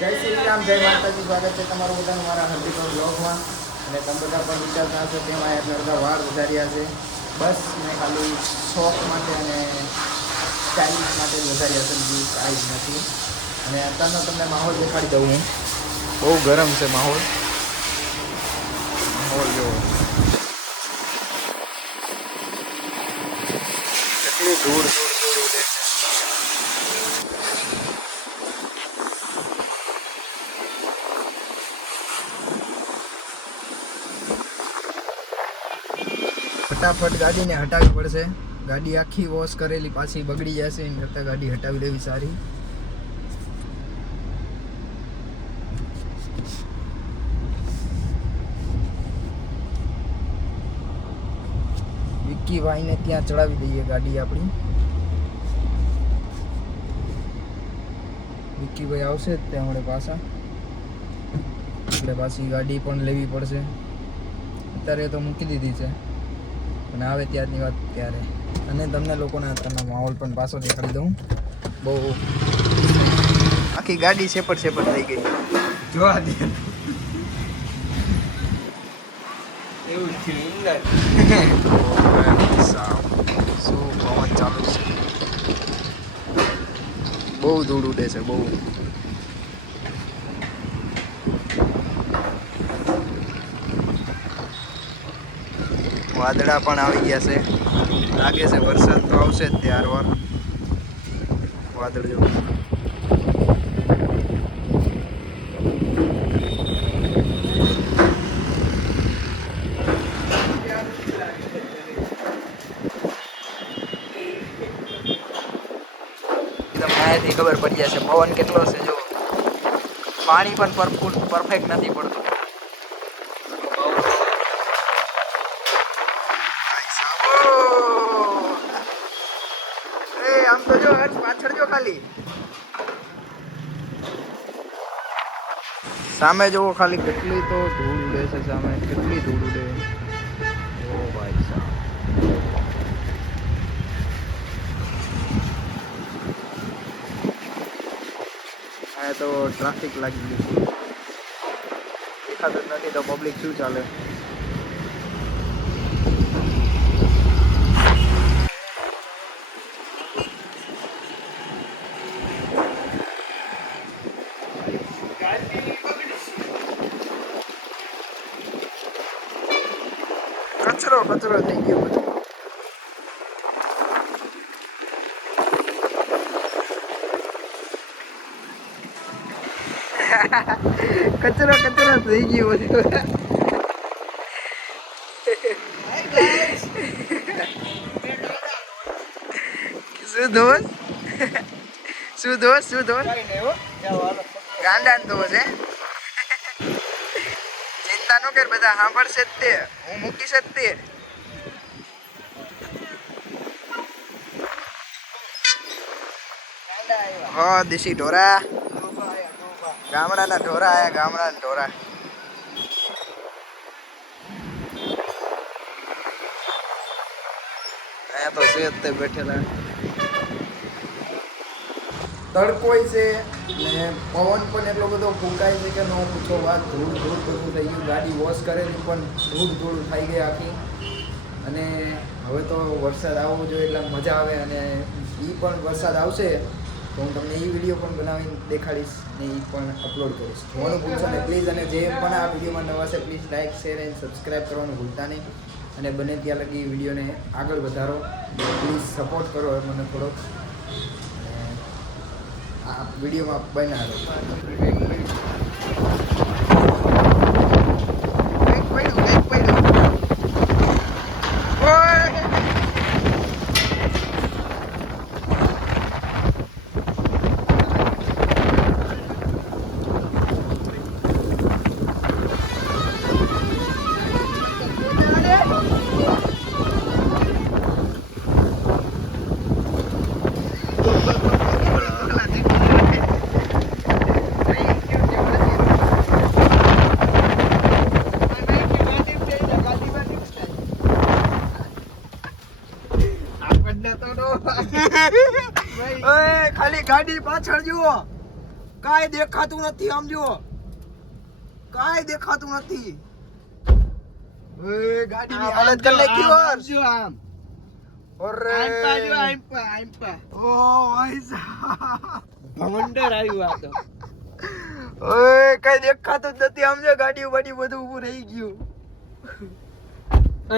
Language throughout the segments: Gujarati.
જય શ્રી રામ, જય માતાજી. સ્વાગત છે તમારું બધાનું મારા હલ્દીપુર બ્લોગમાં. અને તમે બધા પણ વિચારતા હશો કે એમાં અડધા વાળ વધાર્યા છે. બસ મેં ખાલી શોખ માટે અને સ્ટાઇલિશ માટે જ વધાર્યા છે, બીજું કાંઈ જ નથી. અને અત્યારનો તમને માહોલ દેખાડી દઉં હું. બહુ ગરમ છે માહોલ. જો કેટલી ધૂળ ઉડે છે. ફટાફટ ગાડીને હટાવવી પડશે. ગાડી આખી વોશ કરેલી પાછી બગડી જશે, એની કરતાં ગાડી હટાવી લેવી સારી. વિક્કીભાઈને ત્યાં ચડાવી દઈએ ગાડી આપણી. વિક્કીભાઈ આવશે જ ત્યાં આપણે પાછા, એટલે પાછી ગાડી પણ લેવી પડશે. અત્યારે તો મૂકી દીધી છે, અને આવે ત્યારની વાત ત્યારે. અને તમને લોકોને અત્યારનો માહોલ પણ પાછો દેખાડી દઉં. બહુ આખી ગાડી સેપટ થઈ ગઈ, જોવા દે. એવું થયું શું પવન ચાલુ છે. બહુ ધૂળ ઉડે છે, બહુ. વાદળા પણ આવી ગયા છે, લાગે છે વરસાદ તો આવશે જ ત્યારવાર. વાદળ જો અહીંયાથી ખબર પડી જશે પવન કેટલો છે. જો પાણી પણ પરફેક્ટ નથી પડતું. આમ તો જો પાછળ જો ખાલી સામે જોવો ખાલી કેટલી તો ધૂળ ઉડે છે. સામે કેટલી ધૂળ ઉડે. ઓ ભાઈ સાહેબ, આ તો ટ્રાફિક લાગી ગયું છે. દેખાતું જ નથી તો પબ્લિક શું ચાલે. કચરો થઈ ગયો બધો. કચરો થઈ ગયો બધો. શું દોસ્ત ગાંડા દોસ્ત હે. ચિંતા ન કર, બધા સાંભળશે જ તે. હું મૂકીશ જ તે. હા, દેશી ઢોરા. ગામડાના ઢોરા આયા, ગામડાના ઢોરા. અહીંયા તો છે તે બેઠેલા. તડકોય છે ને પવન પણ એટલો બધો ફૂંકાય છે કે ન પૂછો વાત. ધૂળ બધું થઈ ગયું. ગાડી વોશ કરેલી પણ ધૂળ થઈ ગઈ આખી. અને હવે તો વરસાદ આવવો જોઈએ એટલે મજા આવે. અને એ પણ વરસાદ આવશે તો હું તમને એ વિડીયો પણ બનાવીને દેખાડીશ ને એ પણ અપલોડ કરીશ. જોવાનું ભૂલશો ને પ્લીઝ. અને જે પણ આ વિડીયોમાં નવા છે please like, share and subscribe કરવાનું ભૂલતા નહીં. અને બને ત્યાં લગી વિડીયોને આગળ વધારો. પ્લીઝ સપોર્ટ કરો મને થોડોક. આ વિડીયોમાં બનાવો. ખાલી ગાડી પાછળ જુઓ. કાંઈ દેખાતું નથી. આમ જો કાંઈ દેખાતું નથી. ઓય ગાડીની હાલત કરી નાખી હોર. જો આમ અરે આઈમ્પા ઓ ભાઈ સાહેબ ભવંડર આવ્યું આ તો. ઓય કાંઈ દેખાતું જ નથી. આમ જો ગાડી બાડી બધું ઊભું રહી ગયું.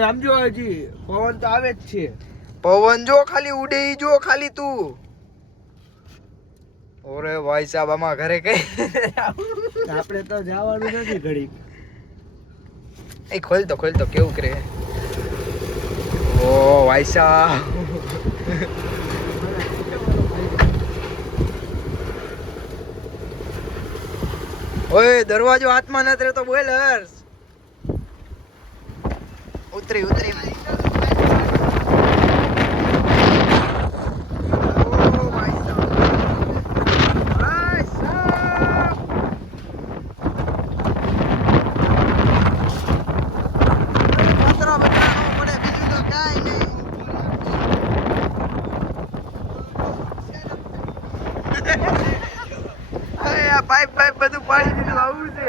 આમ જો હજી પવન તો આવે જ છે. પવન જો ખાલી ઉડે ઈ જો ખાલી તું. ઓરે ભાઈ સાહેબ આમાં ઘરે કઈ આપણે તો જવાનું નથી ઘડી. એ ખોલ તો કેવું કરે. ઓ ભાઈ સાહેબ ઓય દરવાજો હાથમાં નથી રહેતો. બોલ હર્ષ. ઉતરી પાઇપ બધું પાડી દીધું. આવું છે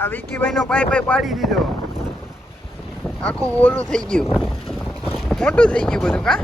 આ વિકીભાઈ નો પાઇપ પાડી દીધો. આખું ઓલું થઈ ગયું, મોટું થઈ ગયું બધું. કા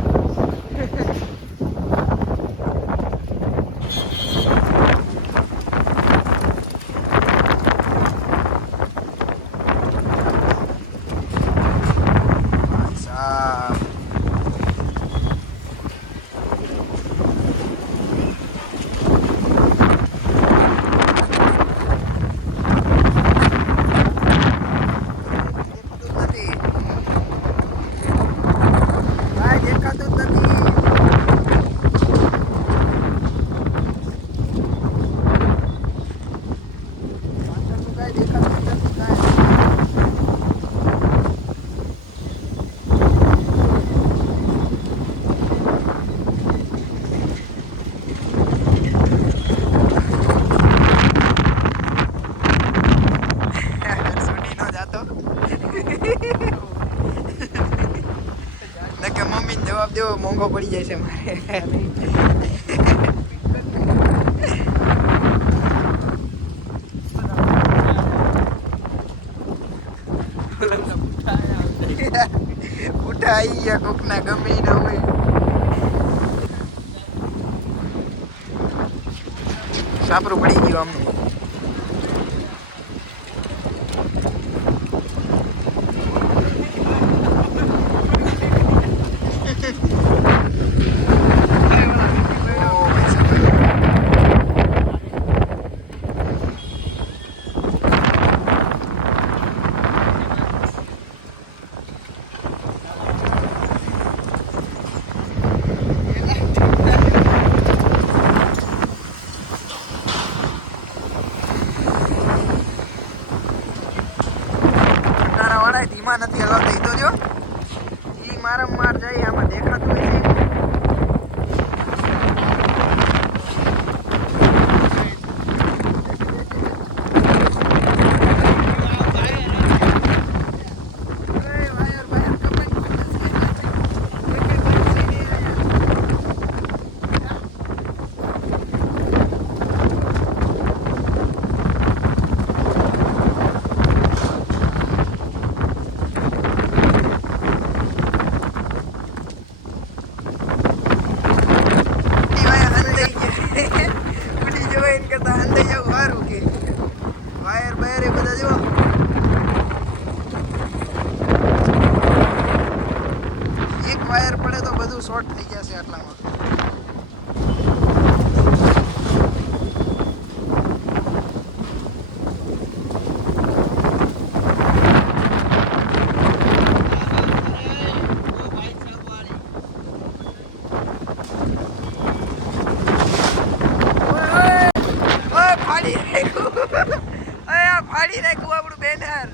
મમ્મીને જવાબ દેવો મોંઘો પડી જાય છે મારે. ઉઠા આવી ગયા કોકના ગમે ના હોય. સાપરું પડી ગયું આમનું. ધીમા નથી હલાવતા. ઈ તો જો ઈ મારમ જાય. આમાં દેખાતું હોય છે. વાયર પડે તો બધું શોર્ટ થઈ જશે આટલામાં. ફાડી નાખ્યું આપણું બેનર.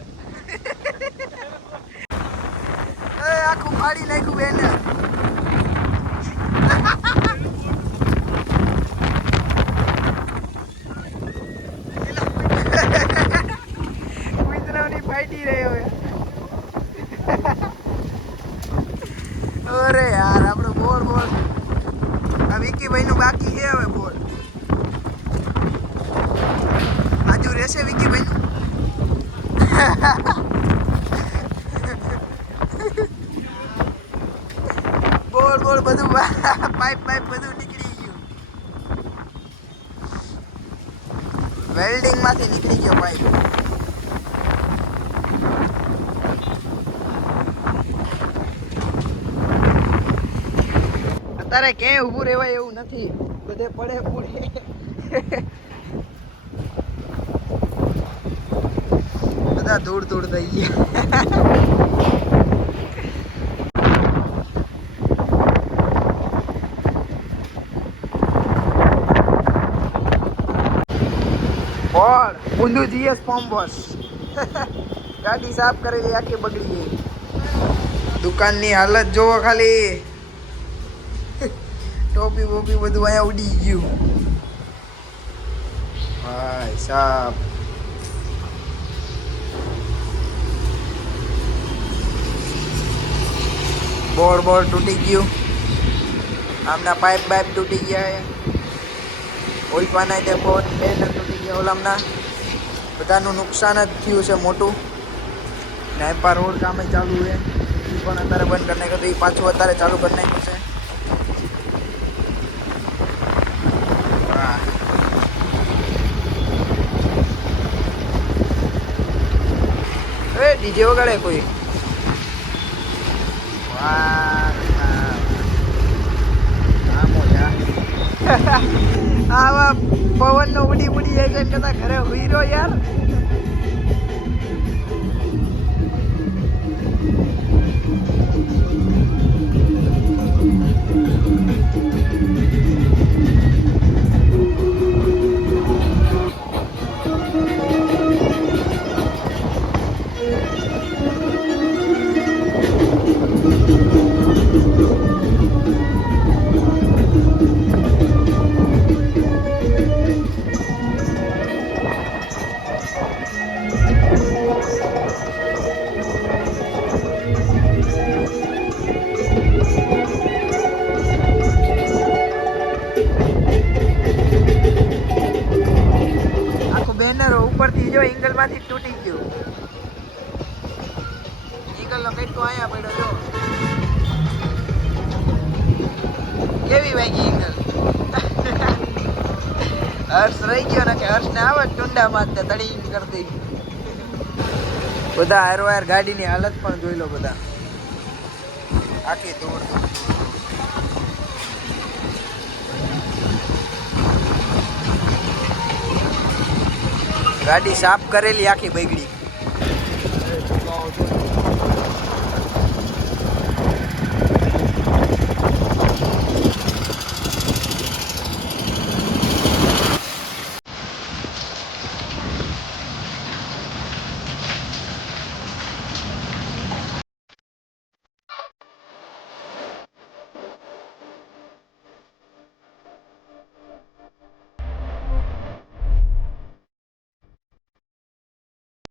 આખું ફાડી નાખ્યું બેનર. કૂતરાની ફાટી રહ્યો. અરે યાર આપણો બોલ આ વિકીભાઈ નું બાકી છે હવે બોલ આજુ રહેશે વિકીભાઈ બોલ બોલ બધું પાઇપ બધું નીકળી ગયું વેલ્ડિંગ માંથી નીકળી ગયો પાઇપ અત્યારે ક્યાંય ઊભું રહેવાય એવું નથી બધે પડે બધા ધૂળ થઈ ગયા ઊંધું જીએસ ફોર્મ બોસ ગાડી સાફ કરેલી આખી બગડી ગઈ દુકાનની હાલત જોવો ખાલી ટોપી બોપી બધું અહીંયા ઉડી ગયું ભાઈ સાહેબ બોર્ડ તૂટી ગયું આમના પાઇપ તૂટી ગયા ઓઇલ પાના તે બોર્ડ બેન તૂટી ગયા ઓલામના બધાનું નુકસાન જ થયું છે મોટું નાયપા રોડ કામે ચાલુ છે એ પણ અત્યારે બંધ કરી નાખ્યું તો એ પાછું અત્યારે ચાલુ કરી નાખ્યું છે ડીજે વગાડે કોઈ આવા પવન નો ઉડી જાય છે કદા ઘરે હુઈ રહ્યો યાર ઉપરથી જો એંગલ માંથી તૂટી ગયું એંગલ નો કટકો અહીંયા પડ્યો જો કેવી વાગી એંગલ હર્ષ રહી ગયો ને કે હર્ષ ને આવે ટુંડા મારતે તળી કરતી બધા હારવાર ગાડીની હાલત પણ જોઈ લો બધા આખી ધૂળ ગાડી સાફ કરેલી આખી બગડી